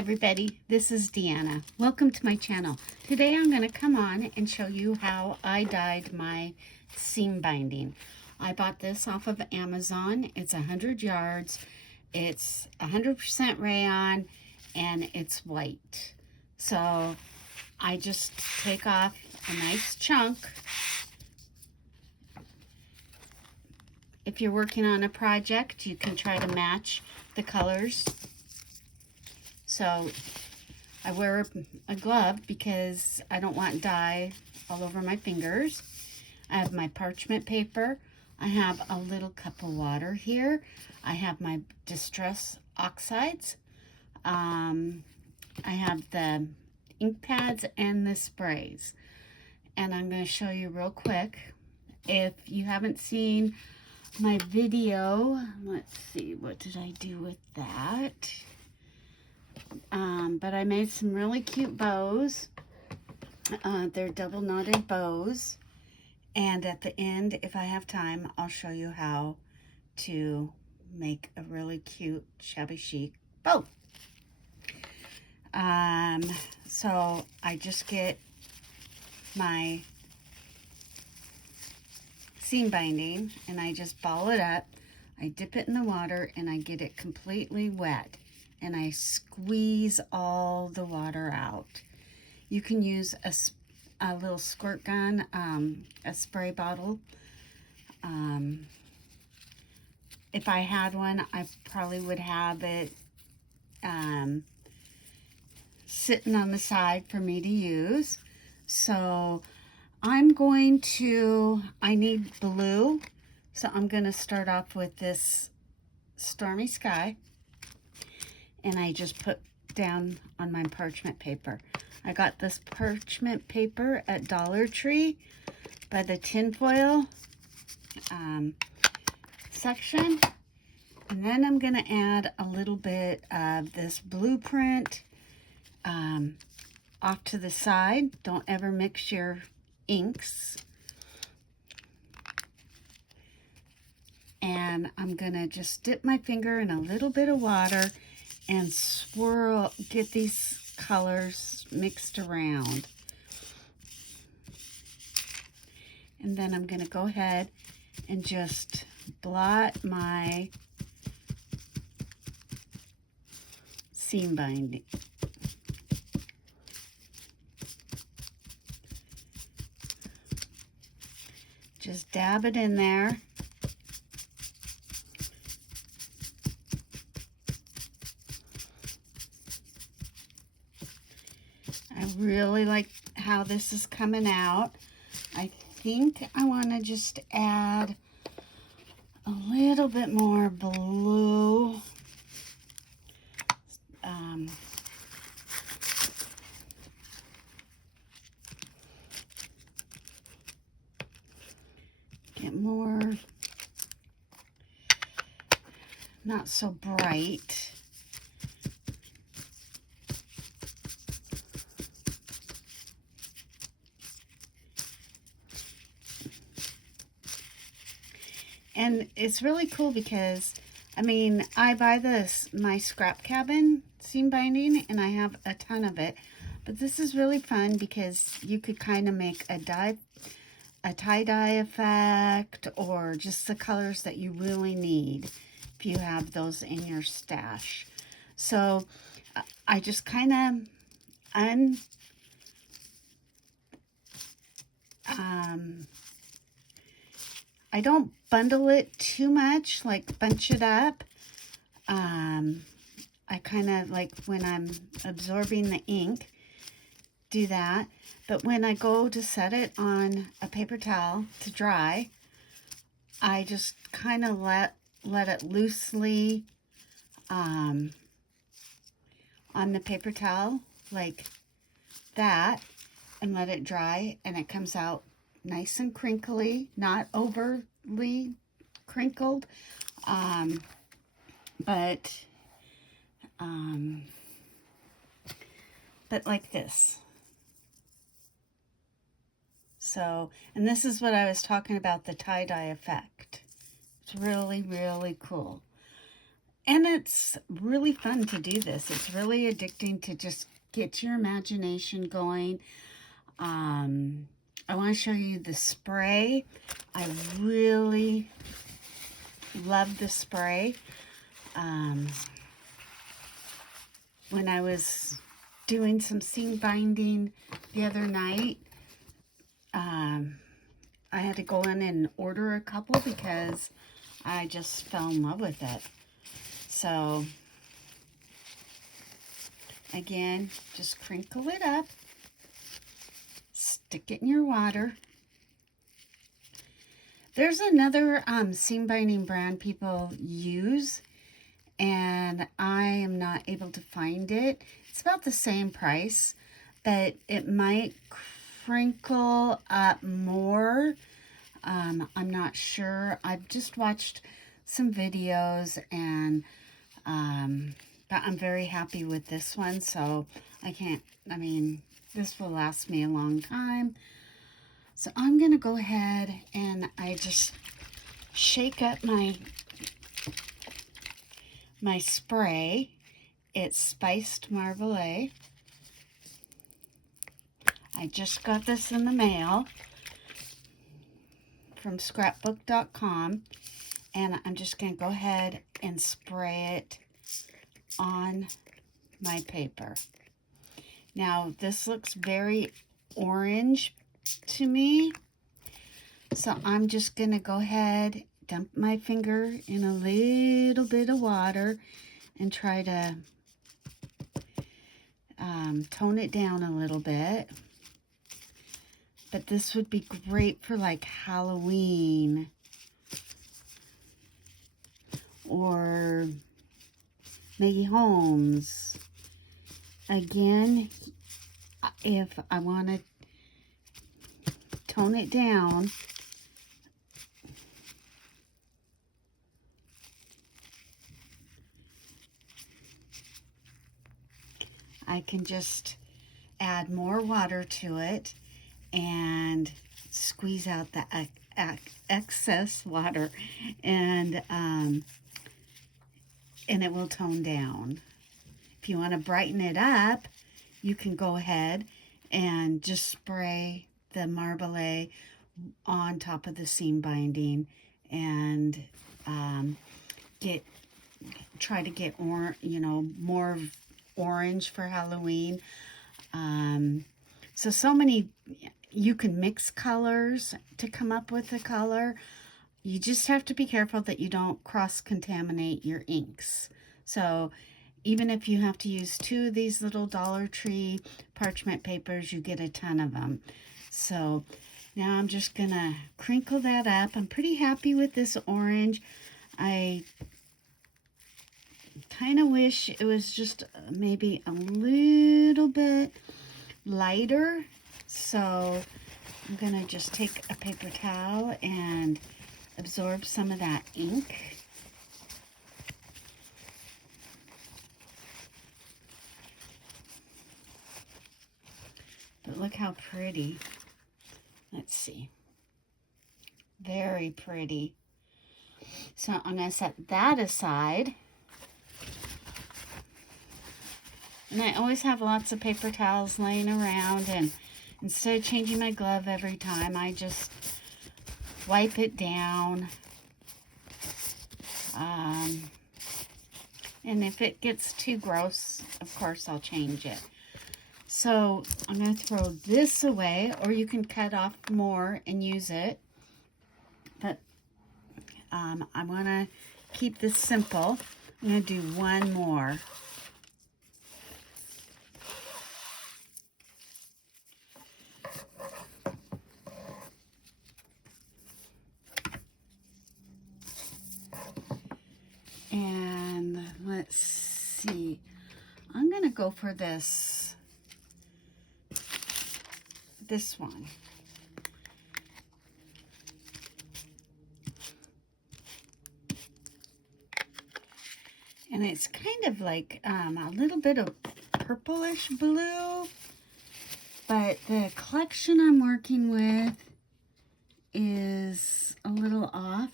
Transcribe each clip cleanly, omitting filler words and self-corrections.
everybody, this is Deanna. Welcome to my channel. Today I'm going to come on and show you how I dyed my seam binding. I bought this off of Amazon. It's 100 yards. It's 100% rayon and it's white. So I just take off a nice chunk. If you're working on a project, you can try to match the colors. So I wear a glove because I don't want dye all over my fingers. I have my parchment paper. I have a little cup of water here. I have my distress oxides. I have the ink pads and the sprays. And I'm going to show you real quick. If you haven't seen my video, let's see, what did I do with that? But I made some really cute bows. They're double knotted bows. And at the end, if I have time, I'll show you how to make a really cute shabby chic bow. So I just get my seam binding and I just ball it up. I dip it in the water and I get it completely wet. And I squeeze all the water out. You can use a little squirt gun, a spray bottle. If I had one, I probably would have it sitting on the side for me to use. So I need blue. So I'm going to start off with this Stormy Sky. And I just put down on my parchment paper. I got this parchment paper at Dollar Tree by the tinfoil section. And then I'm going to add a little bit of this blueprint off to the side. Don't ever mix your inks. And I'm going to just dip my finger in a little bit of water and swirl, get these colors mixed around. And then I'm going to go ahead and just blot my seam binding. Just dab it in there. I really like how this is coming out. I think I want to just add a little bit more blue. Get more, not so bright. And it's really cool because, I mean, I buy my scrap cabin seam binding and I have a ton of it. But this is really fun because you could kind of make a tie-dye effect or just the colors that you really need if you have those in your stash. So I just kind of I don't bundle it too much, like bunch it up. I kind of like when I'm absorbing the ink, do that. But when I go to set it on a paper towel to dry, I just kind of let it loosely on the paper towel like that and let it dry, and it comes out nice and crinkly, not overly crinkled, but like this. So, and this is what I was talking about, the tie-dye effect. It's really, really cool. And it's really fun to do this. It's really addicting to just get your imagination going. I want to show you the spray. I really love the spray. When I was doing some seam binding the other night, I had to go in and order a couple because I just fell in love with it. So, again, just crinkle it up, stick it in your water. There's another seam binding brand people use, and I am not able to find it. It's about the same price, but it might crinkle up more. I'm not sure. I've just watched some videos, and but I'm very happy with this one, so this will last me a long time. So I'm going to go ahead and I just shake up my spray. It's spiced marmalade. I just got this in the mail from scrapbook.com, and I'm just going to go ahead and spray it on my paper. Now, this looks very orange to me, so I'm just going to go ahead, dump my finger in a little bit of water and try to tone it down a little bit. But this would be great for like Halloween or Maggie Holmes. Again, if I want to tone it down, I can just add more water to it and squeeze out the excess water, and it will tone down. If you want to brighten it up, you can go ahead and just spray the marmalade on top of the seam binding and try to get more orange for Halloween. So many, you can mix colors to come up with a color. You just have to be careful that you don't cross-contaminate your inks. So even if you have to use 2 of these little Dollar Tree parchment papers, you get a ton of them. So now I'm just going to crinkle that up. I'm pretty happy with this orange. I kind of wish it was just maybe a little bit lighter. So I'm going to just take a paper towel and absorb some of that ink. But look how pretty. Let's see. Very pretty. So I'm going to set that aside. And I always have lots of paper towels laying around, and instead of changing my glove every time, I just wipe it down. And if it gets too gross, of course, I'll change it. So I'm going to throw this away, or you can cut off more and use it. But I want to keep this simple. I'm going to do one more. And let's see, I'm going to go for this one. And it's kind of like a little bit of purplish blue, but the collection I'm working with is a little off.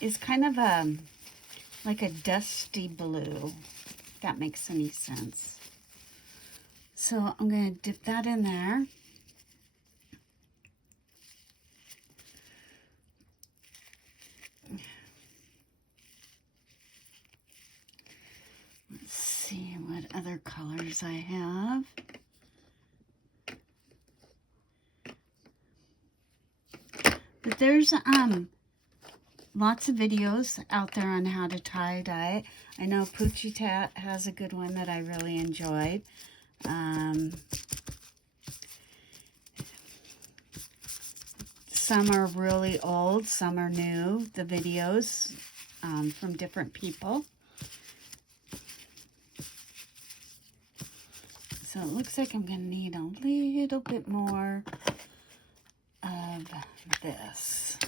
is kind of like a dusty blue, if that makes any sense. So I'm going to dip that in there. Let's see what other colors I have. But there's lots of videos out there on how to tie-dye. I know Poochie Tat has a good one that I really enjoyed. Some are really old, some are new, the videos from different people. So it looks like I'm going to need a little bit more of this.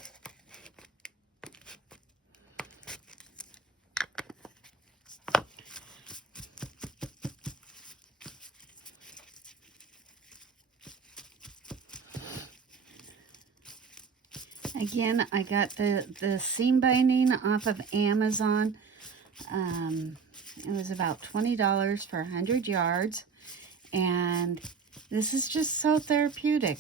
Again, I got the seam binding off of Amazon. It was about $20 for 100 yards. And this is just so therapeutic.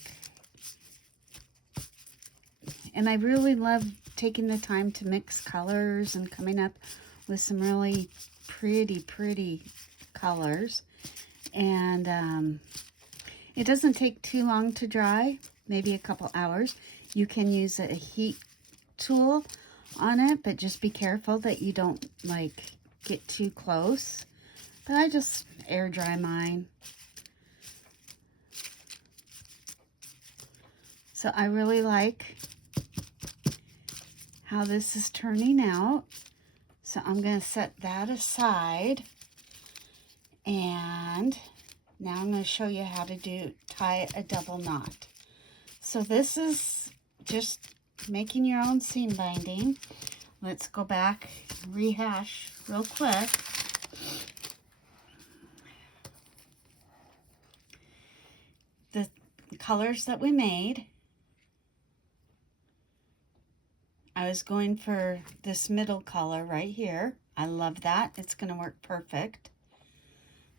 And I really love taking the time to mix colors and coming up with some really pretty colors. And it doesn't take too long to dry, maybe a couple hours. You can use a heat tool on it, but just be careful that you don't like get too close. But I just air dry mine. So I really like how this is turning out. So I'm going to set that aside. And now I'm going to show you how to tie a double knot. So this is just making your own seam binding. Let's go back, rehash real quick. The colors that we made. I was going for this middle color right here. I love that. It's going to work perfect.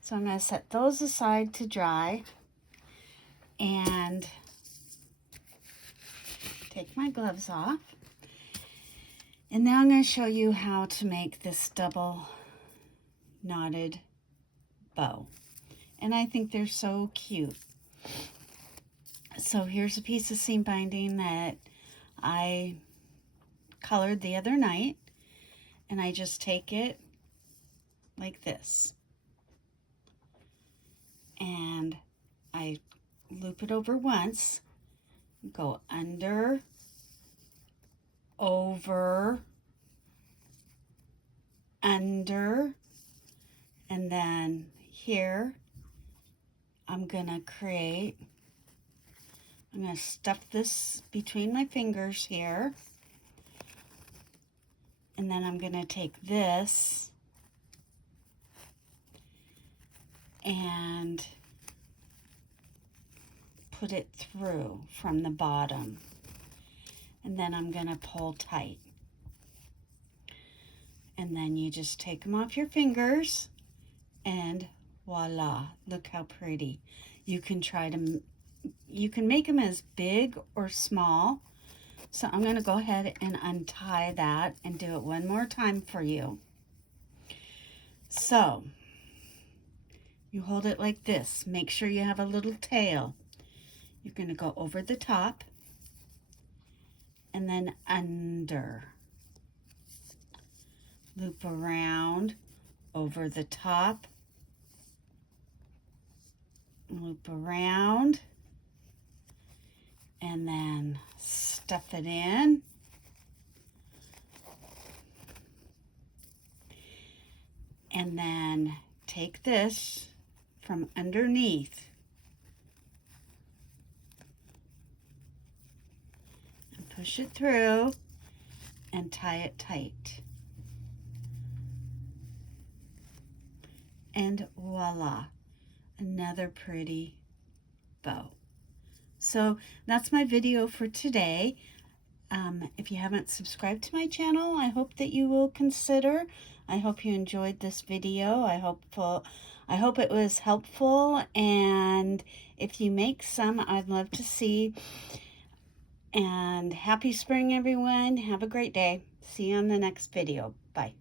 So I'm going to set those aside to dry and take my gloves off. And now I'm going to show you how to make this double knotted bow. And I think they're so cute. So here's a piece of seam binding that I colored the other night, and I just take it like this and I loop it over once, go under, over, under, and then here I'm gonna stuff this between my fingers here. And then I'm going to take this and put it through from the bottom. And then I'm going to pull tight. And then you just take them off your fingers and voila, look how pretty. You can make them as big or small. So I'm going to go ahead and untie that and do it one more time for you. So you hold it like this. Make sure you have a little tail. You're going to go over the top and then under. Loop around, over the top, loop around, and then stuff it in. And then take this from underneath and push it through and tie it tight. And voila, another pretty bow. So that's my video for today. If you haven't subscribed to my channel, I hope that you will consider. I hope you enjoyed this video. I hope it was helpful, and if you make some, I'd love to see. And happy spring, everyone. Have a great day. See you on the next video. Bye.